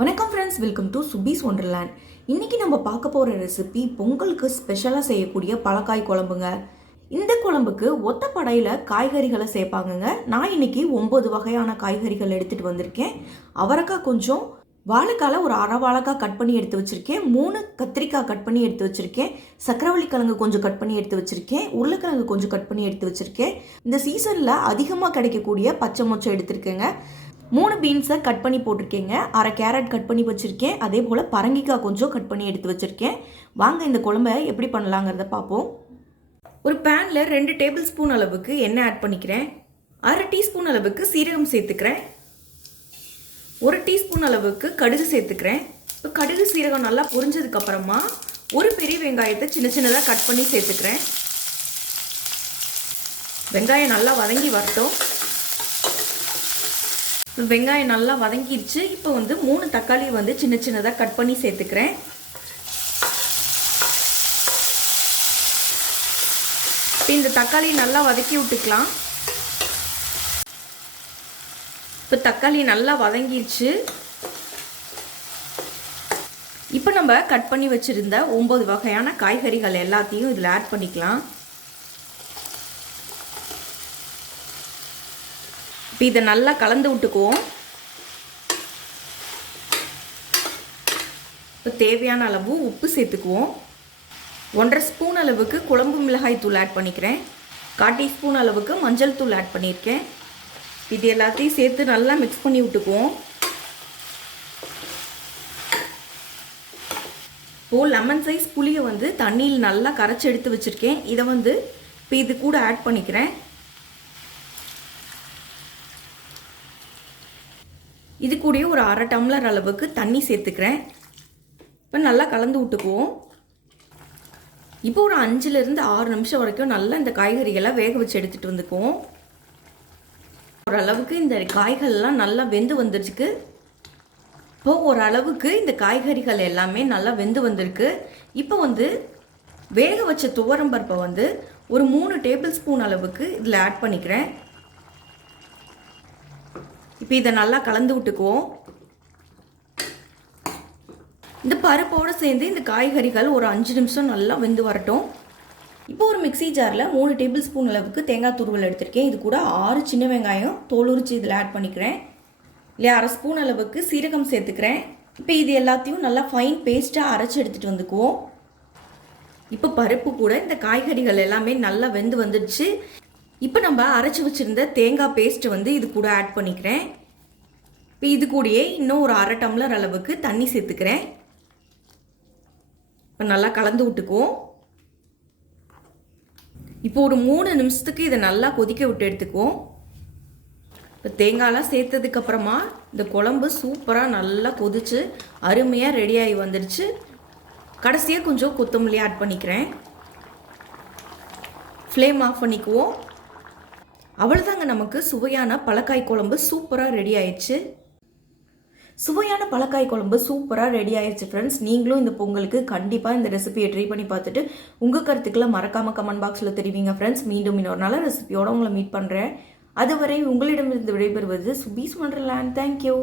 வணக்கம் friends welcome to Subi's wonderland இன்னைக்கு நம்ம பார்க்க போகிற ரெசிபி பொங்கலுக்கு ஸ்பெஷலாக செய்யக்கூடிய பழக்காய் குழம்புங்க. இந்த குழம்புக்கு ஒத்த படையில் காய்கறிகளை சேர்ப்பாங்கங்க. நான் இன்னைக்கு ஒம்பது வகையான காய்கறிகள் எடுத்துகிட்டு வந்திருக்கேன். அவரைக்காய் கொஞ்சம் வாழைக்கால ஒரு அரை வாழைக்காய் கட் பண்ணி எடுத்து வச்சுருக்கேன். மூணு கத்திரிக்காய் கட் பண்ணி எடுத்து வச்சுருக்கேன். சக்கரவள்ளி கிழங்கு கொஞ்சம் கட் பண்ணி எடுத்து வச்சுருக்கேன். உருளைக்கிழங்கு கொஞ்சம் கட் பண்ணி எடுத்து வச்சுருக்கேன். இந்த சீசனில் அதிகமாக கிடைக்கக்கூடிய பச்சை மொச்சை எடுத்திருக்கேங்க. மூணு பீன்ஸை கட் பண்ணி போட்டிருக்கேங்க. அரை கேரட் கட் பண்ணி வச்சுருக்கேன். அதே போல் பரங்கிக்காய் கொஞ்சம் கட் பண்ணி எடுத்து வச்சுருக்கேன். வாங்க இந்த குழம்ப எப்படி பண்ணலாங்கிறத பார்ப்போம். ஒரு பேனில் ரெண்டு டேபிள் ஸ்பூன் அளவுக்கு எண்ணெய் ஆட் பண்ணிக்கிறேன். அரை டீஸ்பூன் அளவுக்கு சீரகம் சேர்த்துக்கிறேன். ஒரு டீஸ்பூன் அளவுக்கு கடுகு சேர்த்துக்கிறேன். இப்போ கடுகு சீரகம் நல்லா பொரிஞ்சதுக்கப்புறமா ஒரு பெரிய வெங்காயத்தை சின்ன சின்னதாக கட் பண்ணி சேர்த்துக்கிறேன். வெங்காயம் நல்லா வதங்கி வரட்டும். வெங்காயம் நல்லா வதங்கிடுச்சு இப்போ வந்து மூணு தக்காளி வந்து சின்ன சின்னதாக கட் பண்ணி சேர்த்துக்கிறேன். இப்போ இந்த தக்காளி நல்லா வதக்கி விட்டுக்கலாம். இப்போ தக்காளி நல்லா வதங்கிடுச்சு இப்போ நம்ம கட் பண்ணி வச்சுருந்த ஒம்பது வகையான காய்கறிகள் எல்லாத்தையும் இதில் ஆட் பண்ணிக்கலாம். இப்போ இதை நல்லா கலந்து விட்டுக்குவோம். இப்போ தேவையான அளவு உப்பு சேர்த்துக்குவோம். ஒன்றரை ஸ்பூன் அளவுக்கு குழம்பு மிளகாய் தூள் ஆட் பண்ணிக்கிறேன். கால் டீஸ்பூன் அளவுக்கு மஞ்சள் தூள் ஆட் பண்ணியிருக்கேன். இது எல்லாத்தையும் சேர்த்து நல்லா மிக்ஸ் பண்ணி விட்டுக்குவோம். இப்போது லெமன் சைஸ் புளியை வந்து தண்ணியில் நல்லா கரைச்சி எடுத்து வச்சுருக்கேன். இதை வந்து இப்போ இது கூட ஆட் பண்ணிக்கிறேன். இது கூடயே ஒரு அரை டம்ளர் அளவுக்கு தண்ணி சேர்த்துக்கிறேன். இப்போ நல்லா கலந்து விட்டுக்குவோம். இப்போ ஒரு அஞ்சுலேருந்து ஆறு நிமிஷம் வரைக்கும் நல்லா இந்த காய்கறிகளை வேக வச்சு எடுத்துகிட்டு வந்துக்குவோம். ஓரளவுக்கு இந்த காய்கள்லாம் நல்லா வெந்து வந்துருச்சுக்கு. இப்போ ஓரளவுக்கு இந்த காய்கறிகள் எல்லாமே நல்லா வெந்து வந்திருக்கு. இப்போ வந்து வேக வச்ச துவரம்பருப்பை வந்து ஒரு மூணு டேபிள் ஸ்பூன் அளவுக்கு இதில் ஆட் பண்ணிக்கிறேன். இப்போ இதை நல்லா கலந்து விட்டுக்குவோம். இந்த பருப்போடு சேர்ந்து இந்த காய்கறிகள் ஒரு அஞ்சு நிமிஷம் நல்லா வெந்து வரட்டும். இப்போ ஒரு மிக்சி ஜாரில் மூணு டேபிள் ஸ்பூன் அளவுக்கு தேங்காய் துருவல் எடுத்திருக்கேன். இது கூட ஆறு சின்ன வெங்காயம் தோல் உரிச்சு இதில் ஆட் பண்ணிக்கிறேன். இல்லை அரை ஸ்பூன் அளவுக்கு சீரகம் சேர்த்துக்கிறேன். இப்போ இது எல்லாத்தையும் நல்லா ஃபைன் பேஸ்ட்டாக அரைச்சி எடுத்துகிட்டு வந்துக்குவோம். இப்போ பருப்பு கூட இந்த காய்கறிகள் எல்லாமே நல்லா வெந்து வந்துடுச்சு. இப்போ நம்ம அரைச்சி வச்சுருந்த தேங்காய் பேஸ்ட்டு வந்து இது கூட ஆட் பண்ணிக்கிறேன். இப்போ இது கூடயே இன்னும் ஒரு அரை டம்ளர் அளவுக்கு தண்ணி சேர்த்துக்கிறேன். இப்போ நல்லா கலந்து விட்டுக்குவோம். இப்போ ஒரு மூணு நிமிஷத்துக்கு இதை நல்லா கொதிக்க விட்டு எடுத்துக்குவோம். இப்போ தேங்காயெலாம் சேர்த்ததுக்கப்புறமா இந்த குழம்பு சூப்பராக நல்லா கொதிச்சு அருமையாக ரெடியாகி வந்துடுச்சு கடைசியாக கொஞ்சம் கொத்தமல்லி ஆட் பண்ணிக்கிறேன். ஃப்ளேம் ஆஃப் பண்ணிக்குவோம். அவ்வளோதாங்க நமக்கு சுவையான பழக்காய் குழம்பு சூப்பராக ரெடி ஆயிடுச்சு. சுவையான பழக்காய் குழம்பு சூப்பராக ரெடி ஆயிடுச்சு ஃப்ரெண்ட்ஸ் நீங்களும் இந்த பொங்கலுக்கு கண்டிப்பாக இந்த ரெசிபியை ட்ரை பண்ணி பார்த்துட்டு உங்கள் கருத்துக்களை மறக்காமல் கமெண்ட் பாக்ஸில் தெரிவிங்க ஃப்ரெண்ட்ஸ் மீண்டும் இன்னொரு நல்ல ரெசிபியோட உங்களை மீட் பண்ணுறேன் அதுவரை உங்களிடமிருந்து விடைபெறுவது சுபீஸ் ஒண்டர்லேண்ட் தேங்க்யூ